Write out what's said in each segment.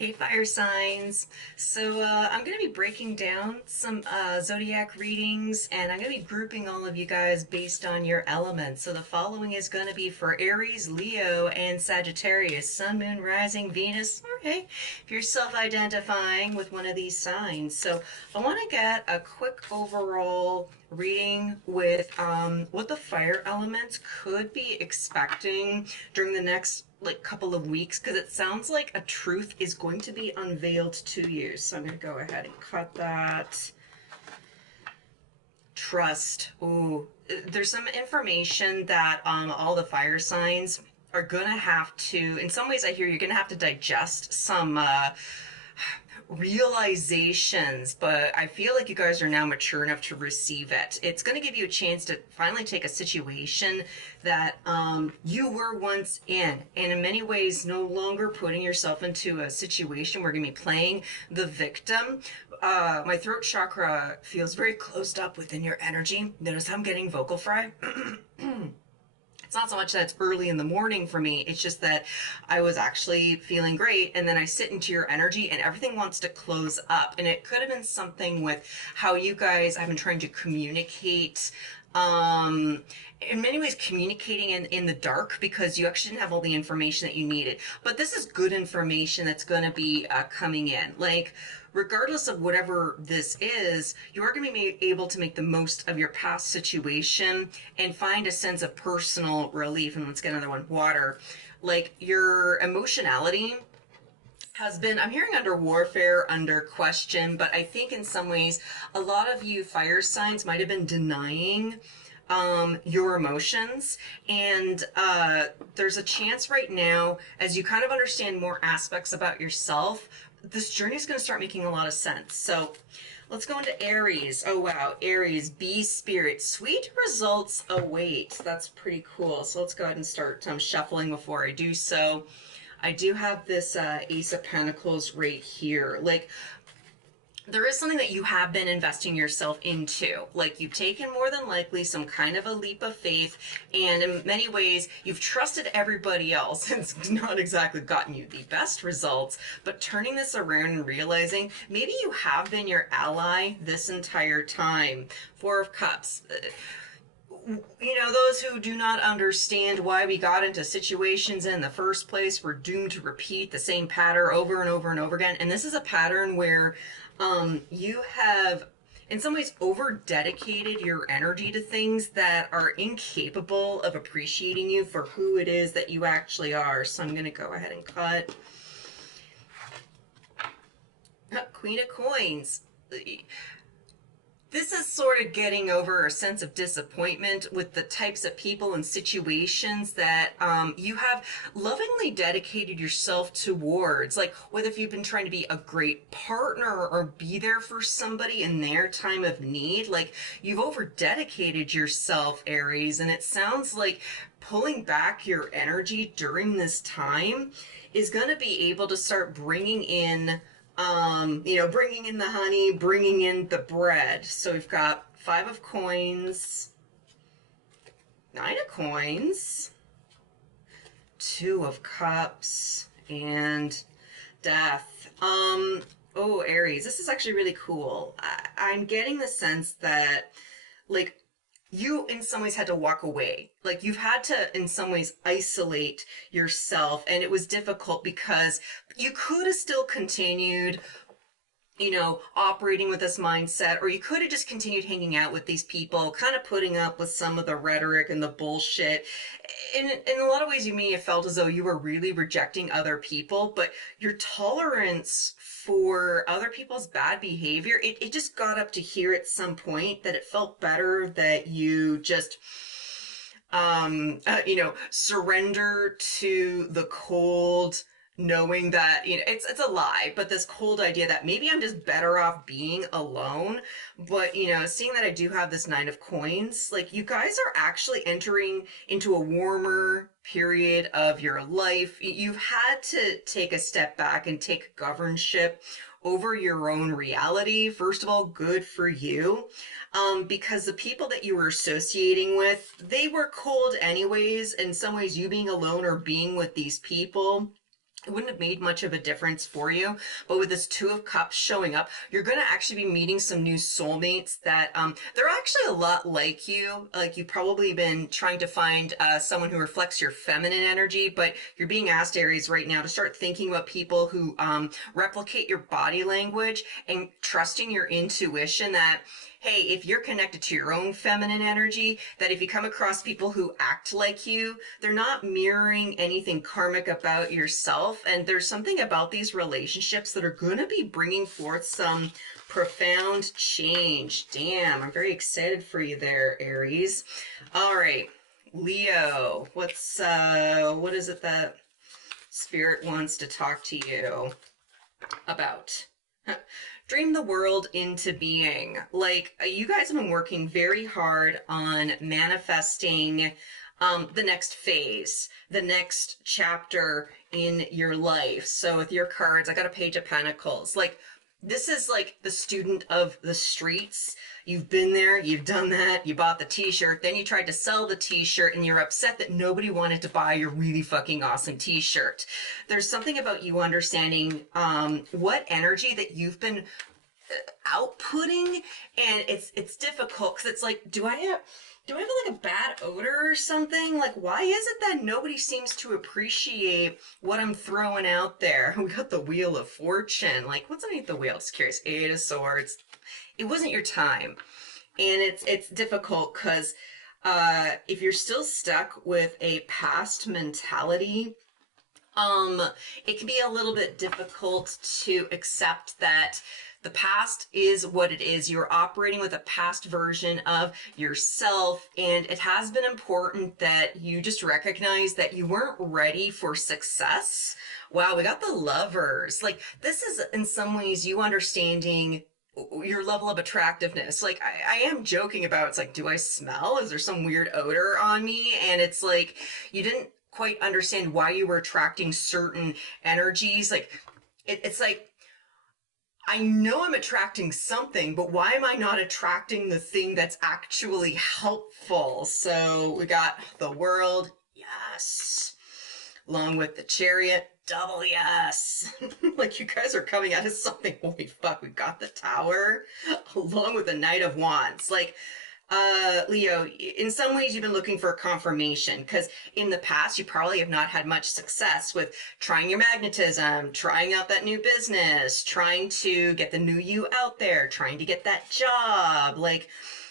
Hey, fire signs. I'm going to be breaking down some zodiac readings, and I'm going to be grouping all of you guys based on your elements. So the following is going to be for Aries, Leo, and Sagittarius, Sun, Moon, Rising, Venus, or hey, if you're self-identifying with one of these signs. So I want to get a quick overall reading with what the fire elements could be expecting during the next couple of weeks, because it sounds like a truth is going to be unveiled to you. So I'm going to go ahead and cut that. Trust. Ooh, there's some information that all the fire signs are going to have to, in some ways I hear you're going to have to digest some realizations, but I feel like you guys are now mature enough to receive it. It's going to give you a chance to finally take a situation that you were once in, and in many ways no longer putting yourself into a situation where you're going to be playing the victim. My throat chakra feels very closed up within your energy. Notice how I'm getting vocal fry? It's not so much that it's early in the morning for me, it's just that I was actually feeling great, and then I sit into your energy and everything wants to close up. And it could have been something with how you guys have been trying to communicate, in many ways communicating in the dark, because you actually didn't have all the information that you needed. But this is good information that's going to be coming in. Like, regardless of whatever this is, you are going to be able to make the most of your past situation and find a sense of personal relief. And let's get another one, water. Like, your emotionality has been, I'm hearing, under warfare, under question, but I think in some ways a lot of you fire signs might have been denying your emotions, and there's a chance right now, as you kind of understand more aspects about yourself, this journey is going to start making a lot of sense. So let's go into Aries. Oh wow, Aries, bee spirit, sweet results await. That's pretty cool. So let's go ahead and start shuffling before I do so. I do have this Ace of Pentacles right here. Like, there is something that you have been investing yourself into. Like, you've taken more than likely some kind of a leap of faith, and in many ways you've trusted everybody else. It's not exactly gotten you the best results, but turning this around and realizing maybe you have been your ally this entire time. Four of Cups. You know, those who do not understand why we got into situations in the first place, we're doomed to repeat the same pattern over and over and over again. And this is a pattern where you have, in some ways, over dedicated your energy to things that are incapable of appreciating you for who it is that you actually are. So I'm going to go ahead and cut. Queen of Coins. This is sort of getting over a sense of disappointment with the types of people and situations that you have lovingly dedicated yourself towards. Like, whether if you've been trying to be a great partner or be there for somebody in their time of need, like, you've over dedicated yourself, Aries, and it sounds like pulling back your energy during this time is going to be able to start bringing in bringing in the honey, bringing in the bread. So we've got Five of Coins, Nine of Coins, Two of Cups, and Death. Oh, Aries, this is actually really cool. I'm getting the sense that, like, you in some ways had to walk away. Like, you've had to in some ways isolate yourself, and it was difficult because you could have still continued, you know, operating with this mindset, or you could have just continued hanging out with these people, kind of putting up with some of the rhetoric and the bullshit. In a lot of ways, you may have felt as though you were really rejecting other people, but your tolerance for other people's bad behavior, it just got up to here at some point that it felt better that you just surrender to the cold, knowing that, you know, it's a lie, but this cold idea that maybe I'm just better off being alone. But, you know, seeing that I do have this Nine of Coins, like, you guys are actually entering into a warmer period of your life. You've had to take a step back and take governorship over your own reality. First of all, good for you. Because the people that you were associating with, they were cold anyways. In some ways, you being alone or being with these people it wouldn't have made much of a difference for you. But with this Two of Cups showing up, you're going to actually be meeting some new soulmates that they're actually a lot like you. Like you've probably been trying to find someone who reflects your feminine energy, but you're being asked, Aries, right now to start thinking about people who replicate your body language and trusting your intuition that, hey, if you're connected to your own feminine energy, that if you come across people who act like you, they're not mirroring anything karmic about yourself. And there's something about these relationships that are going to be bringing forth some profound change. Damn, I'm very excited for you there, Aries. All right, Leo, what is it that Spirit wants to talk to you about? Dream the world into being. Like, you guys have been working very hard on manifesting the next phase, the next chapter in your life. So with your cards, I got a Page of Pentacles. Like, this is like the student of the streets. You've been there, you've done that, you bought the t-shirt, then you tried to sell the t-shirt and you're upset that nobody wanted to buy your really fucking awesome t-shirt. There's something about you understanding what energy that you've been outputting, and it's difficult because it's like, do I have like a bad odor or something? Like, why is it that nobody seems to appreciate what I'm throwing out there? We got the Wheel of Fortune. Like, what's underneath the wheel? Just curious. Eight of Swords. It wasn't your time. And it's difficult because if you're still stuck with a past mentality, it can be a little bit difficult to accept that the past is what it is. You're operating with a past version of yourself, and it has been important that you just recognize that you weren't ready for success. Wow, we got the Lovers. Like, this is in some ways you understanding your level of attractiveness. Like, I am joking about, it's like, do I smell? Is there some weird odor on me? And it's like, you didn't quite understand why you were attracting certain energies. Like, it's like, I know I'm attracting something, but why am I not attracting the thing that's actually helpful? So we got the World, yes. Along with the Chariot, double yes. Like, you guys are coming out of something. Holy fuck, we got the Tower, along with the Knight of Wands. Like, Leo, in some ways you've been looking for confirmation because in the past you probably have not had much success with trying your magnetism, trying out that new business, trying to get the new you out there, trying to get that job. Like,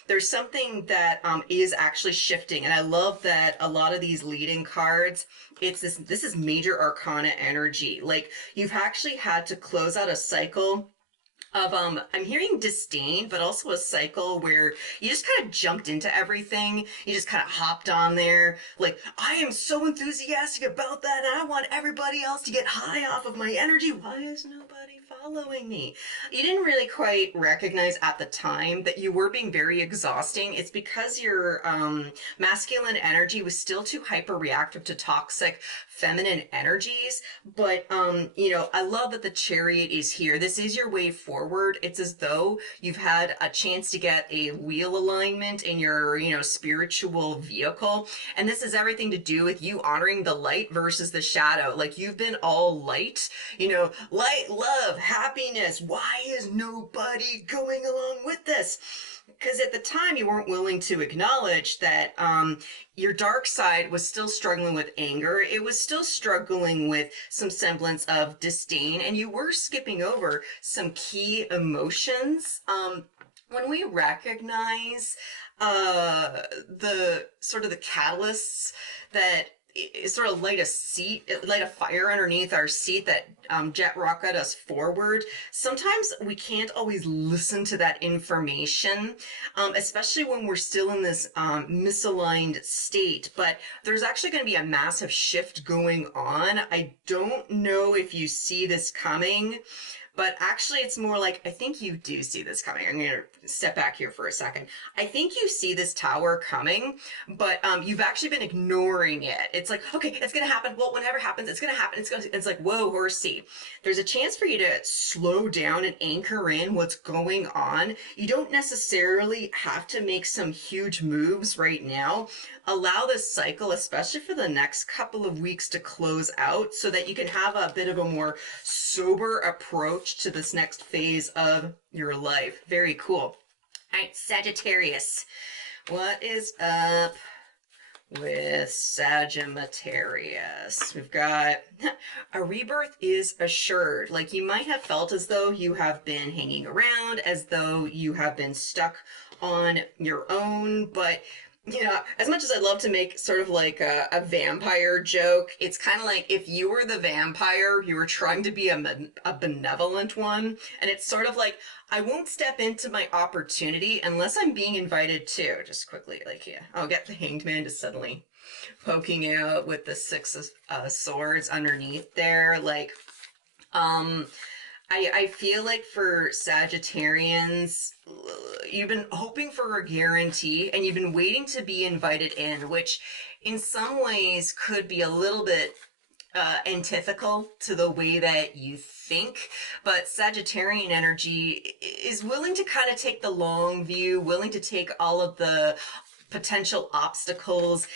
there's something that is actually shifting, and I love that a lot of these leading cards, it's this is major arcana energy. Like, you've actually had to close out a cycle of I'm hearing disdain, but also a cycle where you just kind of jumped into everything. You just kind of hopped on there. Like, I am so enthusiastic about that, and I want everybody else to get high off of my energy. Why is nobody following me? You didn't really quite recognize at the time that you were being very exhausting. It's because your masculine energy was still too hyper reactive to toxic feminine energies. But you know, I love that the Chariot is here. This is your way forward. It's as though you've had a chance to get a wheel alignment in your, you know, spiritual vehicle, and this has everything to do with you honoring the light versus the shadow. Like, you've been all light, you know, light, love, happiness. Why is nobody going along with this? Because at the time you weren't willing to acknowledge that your dark side was still struggling with anger. It was still struggling with some semblance of disdain, and you were skipping over some key emotions. When we recognize the sort of the catalysts that sort of light a fire underneath our seat that jet rocket us forward. Sometimes we can't always listen to that information, especially when we're still in this misaligned state. But there's actually going to be a massive shift going on. I don't know if you see this coming, but actually it's more like, I think you do see this coming. I'm going to step back here for a second. I think you see this tower coming, but you've actually been ignoring it. It's like, okay, it's going to happen. Well, whenever it happens, it's going to happen. It's like, whoa, horsey. There's a chance for you to slow down and anchor in what's going on. You don't necessarily have to make some huge moves right now. Allow this cycle, especially for the next couple of weeks, to close out so that you can have a bit of a more sober approach to this next phase of your life. Very cool. All right, Sagittarius. What is up with Sagittarius? We've got a rebirth is assured. Like, you might have felt as though you have been hanging around, as though you have been stuck on your own, but you know, as much as I'd love to make sort of like a vampire joke, it's kind of like if you were the vampire, you were trying to be a benevolent one. And it's sort of like, I won't step into my opportunity unless I'm being invited to. Just quickly, like, yeah, I'll get the Hanged Man just suddenly poking out with the Six of Swords underneath there. Like, I feel like for Sagittarians, you've been hoping for a guarantee and you've been waiting to be invited in, which in some ways could be a little bit antithetical to the way that you think. But Sagittarian energy is willing to kind of take the long view, willing to take all of the potential obstacles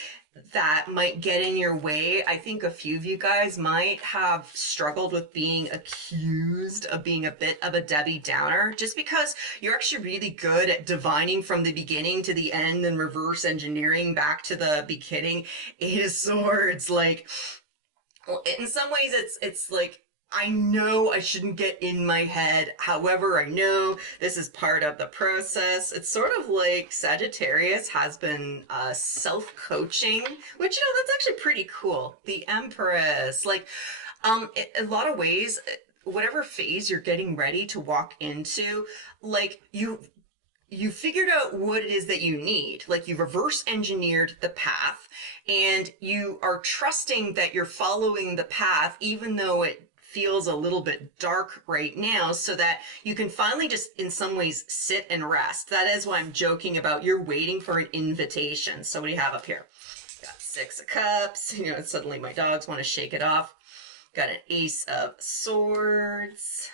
that might get in your way. I think a few of you guys might have struggled with being accused of being a bit of a Debbie Downer, just because you're actually really good at divining from the beginning to the end and reverse engineering back to the beginning. Eight of Swords, like, in some ways it's like, I know I shouldn't get in my head. However, I know this is part of the process. It's sort of like Sagittarius has been self-coaching, which, you know, that's actually pretty cool. The Empress, like, in a lot of ways, whatever phase you're getting ready to walk into, like, you figured out what it is that you need. Like, you reverse engineered the path and you are trusting that you're following the path, even though it feels a little bit dark right now, so that you can finally just in some ways sit and rest. That is why I'm joking about you're waiting for an invitation. So what do you have up here? Got Six of Cups. You know, suddenly my dogs want to shake it off. Got an Ace of Swords.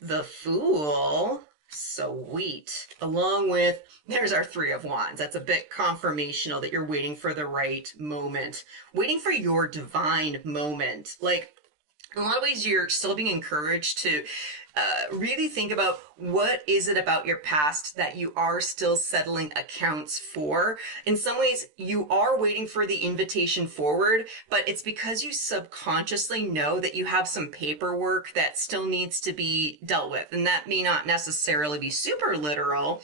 The Fool. Sweet. Along with, there's our Three of Wands. That's a bit confirmational that you're waiting for the right moment. Waiting for your divine moment. Like, in a lot of ways, you're still being encouraged to really think about what is it about your past that you are still settling accounts for. In some ways, you are waiting for the invitation forward, but it's because you subconsciously know that you have some paperwork that still needs to be dealt with. And that may not necessarily be super literal,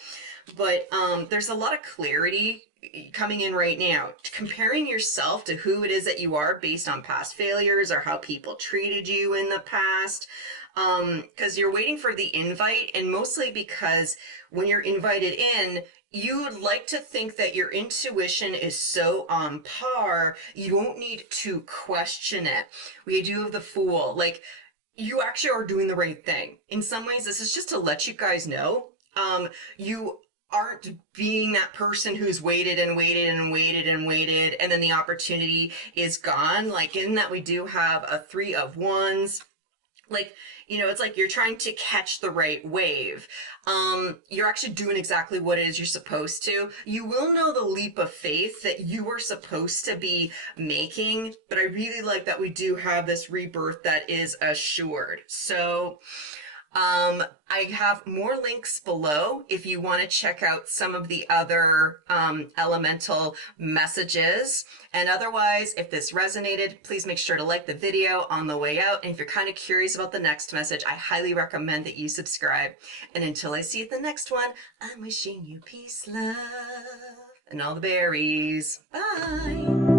but there's a lot of clarity coming in right now, comparing yourself to who it is that you are based on past failures or how people treated you in the past, because you're waiting for the invite, and mostly because when you're invited in, you would like to think that your intuition is so on par, you don't need to question it. We do have the Fool. Like, you actually are doing the right thing. In some ways, this is just to let you guys know, you aren't being that person who's waited and waited and waited and waited, and then the opportunity is gone. Like, in that we do have a Three of Wands. Like, you know, it's like you're trying to catch the right wave. You're actually doing exactly what it is you're supposed to. You will know the leap of faith that you were supposed to be making, but I really like that we do have this rebirth that is assured. So, I have more links below if you want to check out some of the other elemental messages. And otherwise, if this resonated, please make sure to like the video on the way out. And if you're kind of curious about the next message, I highly recommend that you subscribe. And until I see you at the next one, I'm wishing you peace, love, and all the berries. Bye.